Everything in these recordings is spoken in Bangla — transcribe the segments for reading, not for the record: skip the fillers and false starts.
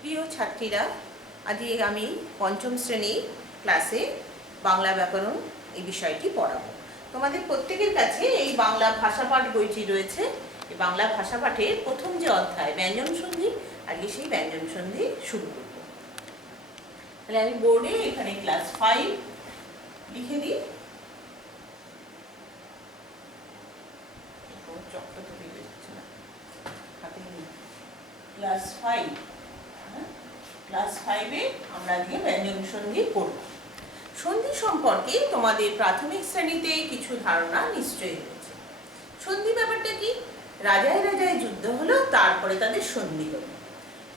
প্রিয় ছাত্রীরা, আজকে আমি পঞ্চম শ্রেণী ক্লাসে বাংলা ব্যাকরণ এই বিষয়টি পড়াবো। তোমাদের প্রত্যেকের কাছে এই বাংলা ভাষাপাঠ বইটি রয়েছে। এই বাংলা ভাষাপাঠের প্রথম যে অধ্যায় ব্যঞ্জন সন্ধি, আজকে সেই ব্যঞ্জন সন্ধি শুরু করব। তাহলে আমি বোর্ডে এখানে ক্লাস 5 লিখে দিই। ক্লাস 5, ক্লাস 5-এ আমরা আজকে ব্যঞ্জন সন্ধি পড়ব। সন্ধি সম্পর্কে তোমাদের প্রাথমিক শ্রেণীতে কিছু ধারণা নিশ্চয়ই রয়েছে। সন্ধি ব্যাপারটা কি? রাজায় রাজায় যুদ্ধ হলো, তারপরে তাদের সন্ধি হলো।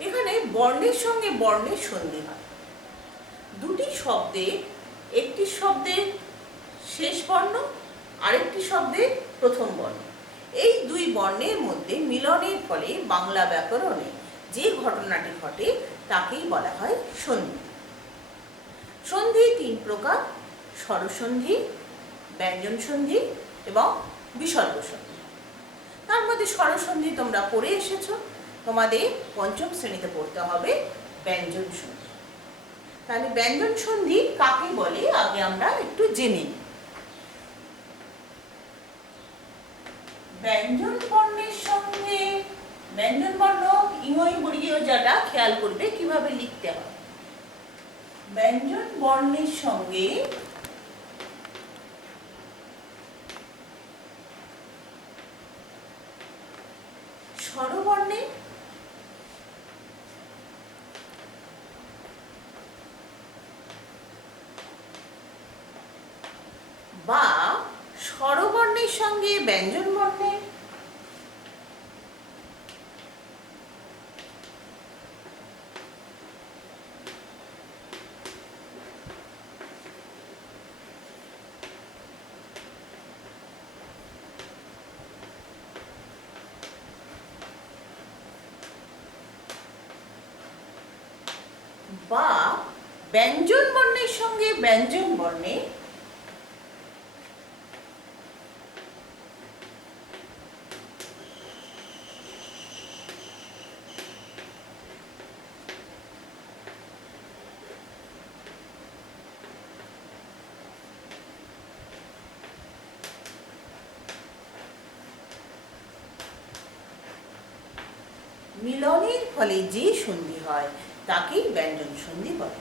এখানে বর্ণের সঙ্গে বর্ণের সন্ধি হয়। দুটি শব্দে, একটি শব্দের শেষ বর্ণ, আরেকটি শব্দের প্রথম বর্ণ, এই দুই বর্ণের মধ্যে মিলনের ফলে বাংলা ব্যাকরণে যে ঘটনাটি ঘটে তাকেই বলা হয় সন্ধি। সন্ধি 3 প্রকার: স্বরসন্ধি, ব্যঞ্জন সন্ধি এবং বিসর্গ সন্ধি। তার মধ্যে স্বরসন্ধি তোমরা পড়ে এসেছো, তোমাদের পঞ্চম শ্রেণীতে পড়তে হবে ব্যঞ্জন সন্ধি। তাহলে ব্যঞ্জন সন্ধি কাকে বলে আগে আমরা একটু জেনে নিই। ব্যঞ্জন বর্ণের সঙ্গে ব্যঞ্জন বর্ণ ইময় বর্গীয় যাটা খেয়াল করবে কিভাবে লিখতে হয়। ব্যঞ্জন বর্ণের সঙ্গে স্বরবর্ণে বা স্বরবর্ণের সঙ্গে ব্যঞ্জন বর্ণে বা ব্যঞ্জন বর্ণের সঙ্গে ব্যঞ্জন বর্ণে মিলনের ফলে যে সন্ধি হয় তাকেই ব্যঞ্জন সন্ধি বলে।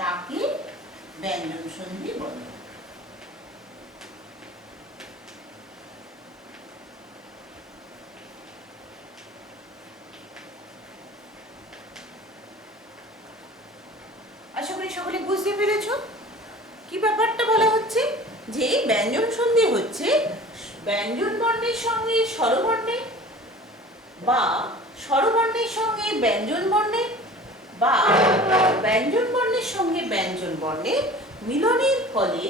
তাকে ব্যঞ্জন সন্ধি বলে। আশা করি সকলে বুঝতে পেরেছ কি ব্যাপারটা বলা হচ্ছে। যে ব্যঞ্জন সন্ধি হচ্ছে ব্যঞ্জন বর্ণের সঙ্গে স্বরবর্ণে বা স্বরবর্ণের সঙ্গে ব্যঞ্জন বর্ণে বা ব্যঞ্জন বর্ণের সঙ্গে ব্যঞ্জন বর্ণে মিলনের ফলে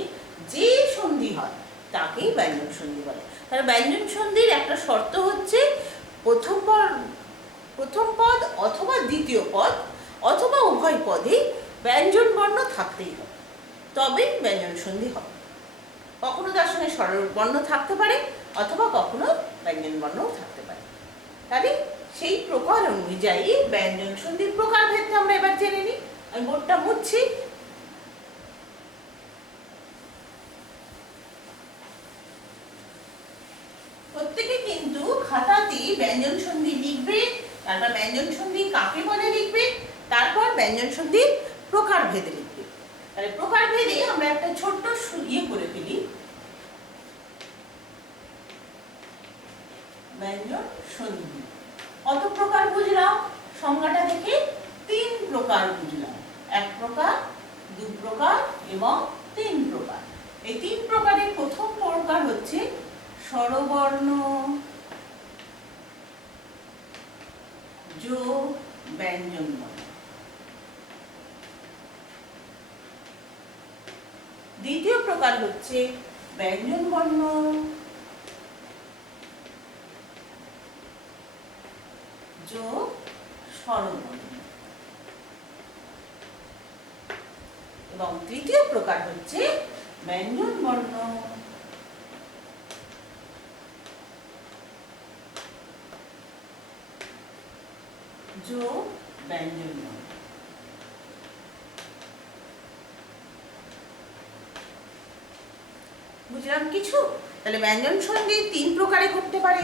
যে সন্ধি হয় তাকেই ব্যঞ্জন সন্ধি বলে। তাহলে ব্যঞ্জন সন্ধির একটা শর্ত হচ্ছে প্রথম পদ অথবা দ্বিতীয় পদ অথবা উভয় পদে ব্যঞ্জন বর্ণ থাকতেই হবে, তবেই ব্যঞ্জন সন্ধি হবে। কখনো তার সঙ্গে স্বরবর্ণ থাকতে পারে অথবা কখনো ব্যঞ্জন বর্ণও থাকতে পারে। তাহলে সেই প্রকার অনুযায়ী ব্যঞ্জন সন্ধির প্রকার ভেদটা আমরা এবার জেনে নিই। আমি বোর্ডটা মুছছি। প্রত্যেকে কিন্তু খাতাতে ব্যঞ্জন সন্ধি লিখবে, তারপর ব্যঞ্জন সন্ধি কাকে বলে লিখবে, তারপর ব্যঞ্জন সন্ধির প্রকার ভেদ লিখবে। তাহলে প্রকার ভেদে আমরা একটা ছোট্ট ইয়ে করে ফেলি। ব্যঞ্জন সন্ধি কত প্রকার বুঝলাম? সংজ্ঞাটা দেখে 3 প্রকার বুঝলাম। 1 প্রকার, 2 প্রকার এবং 3 প্রকার। এই 3 প্রকারের প্রথম প্রকার হচ্ছে স্বরবর্ণ যোগ ব্যঞ্জন বর্ণ। দ্বিতীয় প্রকার হচ্ছে ব্যঞ্জন বর্ণ যোগ স্বরবর্ণ। এবং তৃতীয় প্রকার হচ্ছে ব্যঞ্জন বর্ণ যোগ ব্যঞ্জন বর্ণ। বুঝলাম কিছু? তাহলে ব্যঞ্জন সন্ধি তিন প্রকারে করতে পারে।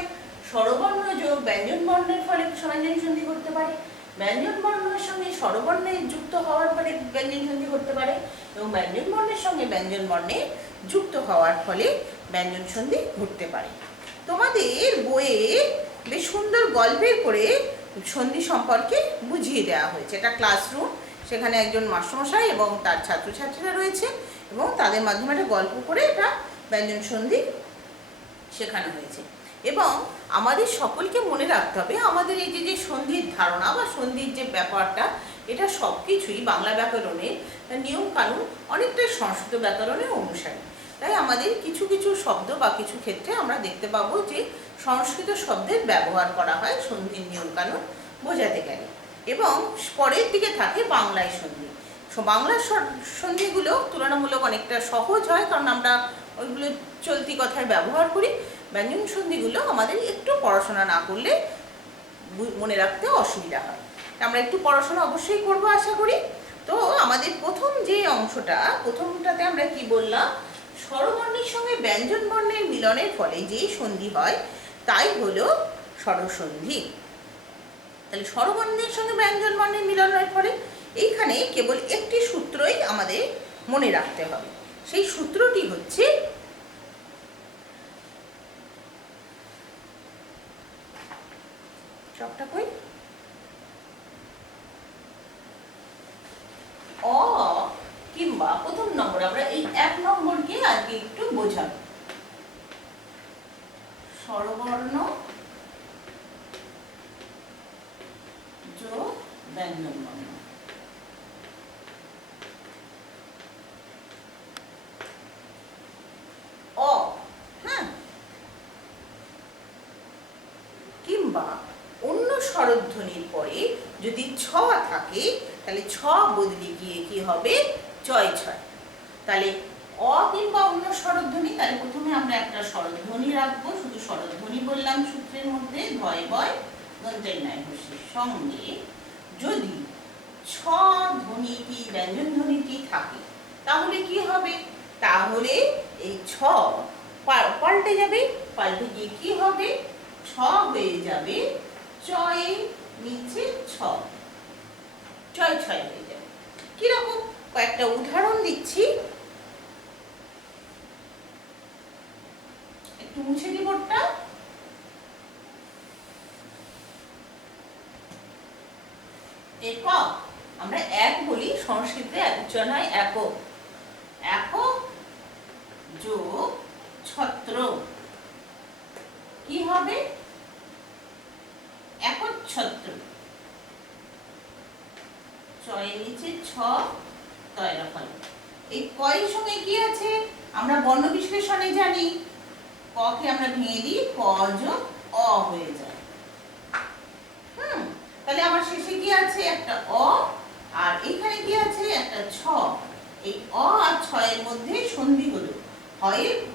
স্বরবর্ণ যোগ ব্যঞ্জন বর্ণের ফলে ব্যঞ্জন সন্ধি করতে পারে, ব্যঞ্জন বর্ণের সঙ্গে স্বরবর্ণে যুক্ত হওয়ার ফলে ব্যঞ্জন সন্ধি করতে পারে, এবং ব্যঞ্জন বর্ণের সঙ্গে ব্যঞ্জন বর্ণে যুক্ত হওয়ার ফলে ব্যঞ্জন সন্ধি ঘটতে পারে। তোমাদের বইয়ে বেশ সুন্দর গল্পের করে সন্ধি সম্পর্কে বুঝিয়ে দেওয়া হয়েছে। এটা ক্লাসরুম, সেখানে একজন মাস্টারমশাই এবং তার ছাত্রছাত্রীরা রয়েছে, এবং তাদের মাধ্যমে একটা গল্প করে এটা ব্যঞ্জন সন্ধি শেখানো হয়েছে। এবং আমাদের সকলকে মনে রাখতে হবে, আমাদের এই যে সন্ধির ধারণা বা সন্ধির যে ব্যাপারটা, এটা সব কিছুই বাংলা ব্যাকরণের নিয়ম কানুন অনেকটাই সংস্কৃত ব্যাকরণের অনুসারী। তাই আমাদের কিছু কিছু শব্দ বা কিছু ক্ষেত্রে আমরা দেখতে পাবো যে সংস্কৃত শব্দের ব্যবহার করা হয় সন্ধির নিয়ম কানুন বোঝাতে গেলে। এবং পরের দিকে থাকে বাংলায় সন্ধি। বাংলার সন্ধিগুলো তুলনামূলক অনেকটা সহজ হয়, কারণ আমরা ওইগুলো চলতি কথায় ব্যবহার করি। ব্যঞ্জন সন্ধিগুলো আমাদের একটু পড়াশোনা না করলে মনে রাখতে অসুবিধা হয়। আমরা একটু পড়াশোনা অবশ্যই করব আশা করি। তো আমাদের প্রথম যে অংশটা, প্রথমটাতে আমরা কি বললাম, স্বরবর্ণের সঙ্গে ব্যঞ্জন বর্ণের মিলনের ফলে যেই সন্ধি হয় তাই হলো স্বরসন্ধি। তাহলে স্বরবর্ণের সঙ্গে ব্যঞ্জন বর্ণের মিলনের ফলে এইখানে কেবল একটি সূত্রই আমাদের মনে রাখতে হবে। সেই সূত্রটি হচ্ছে সবটা কই অ কিংবা প্রথম নম্বর, আমরা এই এক নম্বরকে আজকে একটু বোঝাবো। স্বরবর্ণ যোগ ব্যঞ্জন বর্ণ। অ, হ্যাঁ, কিংবা অন্য স্বরধ্বনির পরে যদি ছ থাকে তাহলে ছ বদলে গিয়ে কি হবে, চয় ছয়। তাহলে অ কিংবা অন্য স্বরধ্বনি, তাহলে প্রথমে আমরা একটা স্বরধ্বনি রাখবো, শুধু স্বরধ্বনি বললাম সূত্রের মধ্যে, ধয় বয় দন্তের ন্যায় হস্যের সঙ্গে যদি ছ ধ্বনিটি ব্যঞ্জন ধ্বনিটি থাকে তাহলে কি হবে, তাহলে এই ছ পাল্টে যাবে, পাল্টে গিয়ে কি হবে, ছ হয়ে যাবে চয়ে নিচে ছ, চয় ছয় হয়ে যাবে। কিরকম, কয়েকটা উদাহরণ দিচ্ছি, একটু মুছে দি বোর্ডটা। একক, আমরা এক বলি, সংস্কৃতে এক উচ্চারণ হয় একক। একক যোগ ছত্র কি হবে, একচ্ছত্র, চয়ের নিচে ছ, তয়রা ফল। এই কয়ের সঙ্গে কি আছে, আমরা বর্ণ বিশ্লেষণে জানি, ককে আমরা ভেঙে দিই, ক যোগ অ হয়ে যায়। তাহলে আমার শেষে কি আছে, একটা অ, আর এখানে কি আছে, একটা ছ। এই অ আর ছ এর মধ্যে সন্ধি হলো,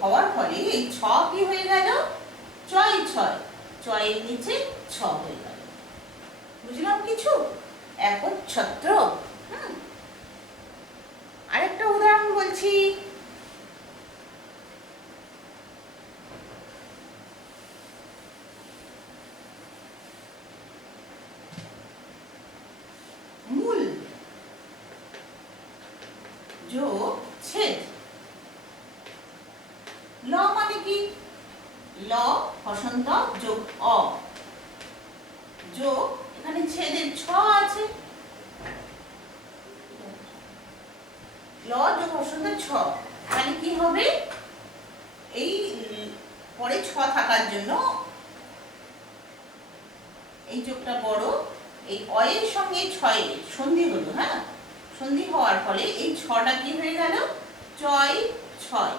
হওয়ার ফলে এই ছ কি হয়ে গেল, চয় ছয়, চয়ের নিচে ছ হয়ে গেল। বুঝলাম কিছু, একচ্ছত্র। আরেকটা উদাহরণ বলছি, মূল যোগ ছেদ। ল মানে কি, ল হসন্ত যোগ অ যোগ এখানে ছেদের ছ আছে, ল যোগ হসন্ত ছ, তাহলে কি হবে, এই পরে ছ থাকার জন্য এই যোগটা বড়, এই অয়ের সঙ্গে ছয়ের সন্ধি হলো, হ্যাঁ, সন্ধি হওয়ার ফলে এই ছটা কি হয়ে গেল, চয় ছয়।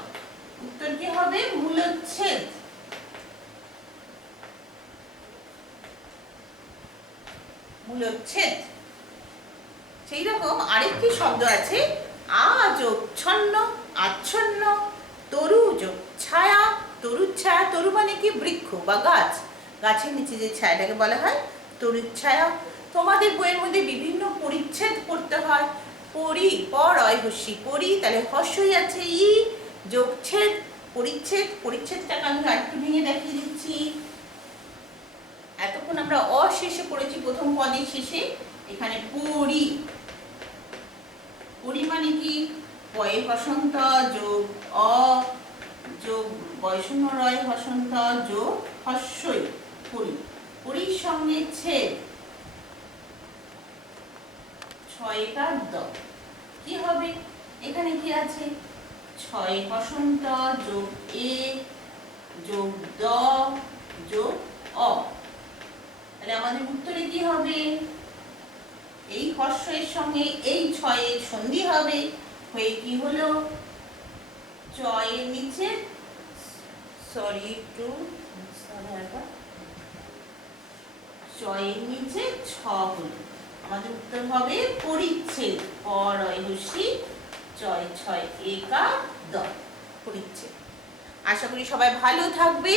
উত্তর কি হবে, মূলচ্ছেদ। মূলচ্ছেদ। সেই রকম আরেকটি শব্দ আছে আ যোগ ছন্ন, আচ্ছন্ন, তরু যোগ ছায়া, তরুর ছায়া। তরু মানে কি? বৃক্ষ বা গাছ, গাছের নিচে যে ছায়াটাকে বলা হয় তরুর ছায়া। তোমাদের বইয়ের মধ্যে বিভিন্ন পরিচ্ছেদ পড়তে হয়। পরি, পরয় হস্যি পরি, তাহলে হস্যই আছে ই যোগ ছেদ, পরিচ্ছেদ। পরিচ্ছেদটাকে আমি আরেকটু ভেঙে দেখিয়ে দিচ্ছি। এতক্ষণ আমরা অ শেষে পড়েছি, প্রথম পদের শেষে। এখানে পরি, পরি মানে কি? পয়ে হসন্ত যোগ অ যোগ বয়শূন্য রয় হসন্ত যোগ হস্যই পরি। পরির সঙ্গে ছেদ, ছয়কার দ। কি হবে? এখানে কি আছে? ছয় হসন্ত যোগ এ যোগ দ যোগ অ। তাহলে আমাদের উত্তরে কি হবে? এই হস্যের সঙ্গে এই ছয়ের সন্ধি হবে, হয়ে কি হলো? চয়ের নিচে চয়ের নিচে ছ হলো। আমাদের উত্তর হবে পরিচ্ছেদ। পরয় হস্যি চয় ছয় একা দ, পরিচ্ছেদ। আশা করি সবাই ভালো থাকবে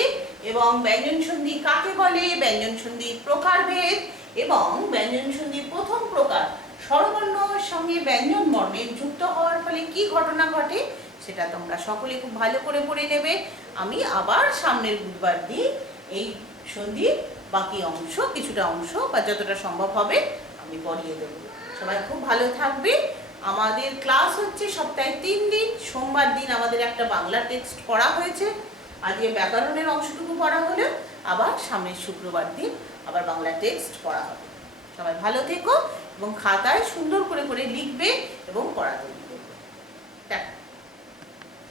এবং ব্যঞ্জন সন্ধি কাকে বলে, ব্যঞ্জন সন্ধির প্রকারভেদ এবং ব্যঞ্জন সন্ধির প্রথম প্রকার স্বরবর্ণের সঙ্গে ব্যঞ্জন বর্ণের যুক্ত হওয়ার ফলে কি ঘটনা ঘটে সেটা তোমরা সকলে খুব ভালো করে পড়ে নেবে। আমি আবার সামনের বুধবার দিন এই সন্ধির বাকি অংশ, কিছুটা অংশ বা যতটা সম্ভব হবে আমি পড়িয়ে দেব। সবাই খুব ভালো থাকবে। আমাদের ক্লাস হচ্ছে সপ্তাহে 3 দিন। সোমবার দিন আমাদের একটা বাংলা টেক্সট পড়া হয়েছে, আজকে ব্যাকরণের অংশটুকু পড়া হলো, আবার সামনের শুক্রবার দিন আবার বাংলা টেক্সট পড়া হবে। সবাই ভালো থেকো এবং খাতায় সুন্দর করে করে লিখবে